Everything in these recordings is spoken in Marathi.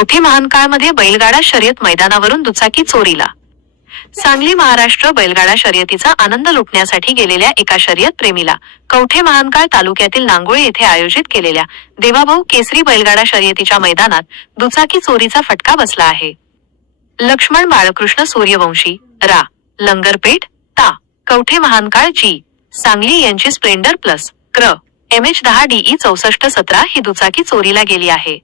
कवठे महानकाळमध्ये बैलगाडा शर्यत मैदानावरून दुचाकी चोरीला. सांगली महाराष्ट्र बैलगाडा शर्यतीचा आनंद लुटण्यासाठी गेलेल्या एका शर्यत प्रेमीला कवठे महानकाळ तालुक्यातील नांगोळे येथे आयोजित केलेल्या देवाभाऊ केसरी बैलगाडा शर्यतीच्या मैदानात दुचाकी चोरीचा फटका बसला आहे. लक्ष्मण बाळकृष्ण सूर्यवंशी रा लंगरपेठ ता कवठे महानकाळ जी सांगली यांची स्प्लेंडर प्लस क्र एम एच दहा डीई चौसष्ट सतरा ही दुचाकी चोरीला गेली आहे.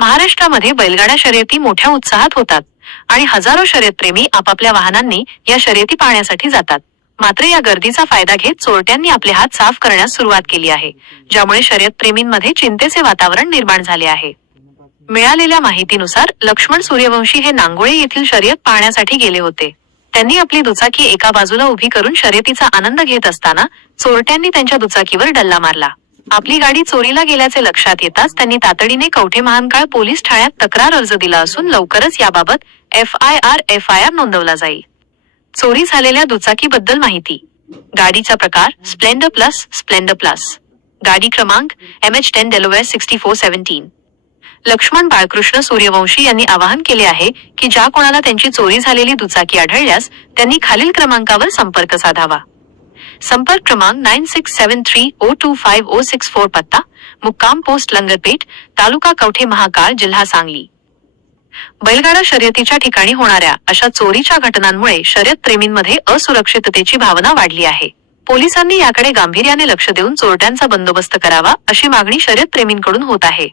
महाराष्ट्रामध्ये बैलगाडा शर्यती मोठ्या उत्साहात होतात आणि हजारो शर्यतप्रेमी आपापल्या वाहनांनी या शर्यती पाहण्यासाठी जातात. मात्र या गर्दीचा फायदा घेत चोरट्यांनी आपले हात साफ करण्यास सुरुवात केली आहे ज्यामुळे शर्यतप्रेमींमध्ये चिंतेचे वातावरण निर्माण झाले आहे. मिळालेल्या माहितीनुसार लक्ष्मण सूर्यवंशी हे नांगोळे येथील शर्यत पाहण्यासाठी गेले होते. त्यांनी आपली दुचाकी एका बाजूला उभी करून शर्यतीचा आनंद घेत असताना चोरट्यांनी त्यांच्या दुचाकीवर डल्ला मारला. आपली गाडी चोरीला गेल्याचे लक्षात येताच त्यांनी तातडीने कवठे महानकाळ पोलीस ठाण्यात तक्रार अर्ज दिला असून लवकरच याबाबत F I R F I R नोंदवला जाईल. चोरी झालेल्या दुचाकीबद्दल माहिती. गाडीचा प्रकार स्प्लेंडर प्लस स्प्लेंडर प्लस. गाडी क्रमांक M H ten डेलोवेअर sixty four seventeen. Laxman Balkrishna Suryavanshi यांनी आवाहन केले आहे की ज्या कोणाला त्यांची चोरी झालेली दुचाकी आढळल्यास त्यांनी खालील क्रमांकावर संपर्क साधावा. संपर्क क्रमांक nine six seven three O two five O six four पत्ता मुक्काम पोस्ट लंगरपेठ तालुका कवठे महाकाळ जिल्हा सांगली. बैलगाडा शर्यतीच्या ठिकाणी होणाऱ्या अशा चोरीच्या घटनांमुळे शर्यत प्रेमींमध्ये असुरक्षिततेची भावना वाढली आहे. पोलिसांनी याकडे गांभीर्याने लक्ष देऊन चोरट्यांचा बंदोबस्त करावा अशी मागणी शर्यत प्रेमींकडून होत आहे.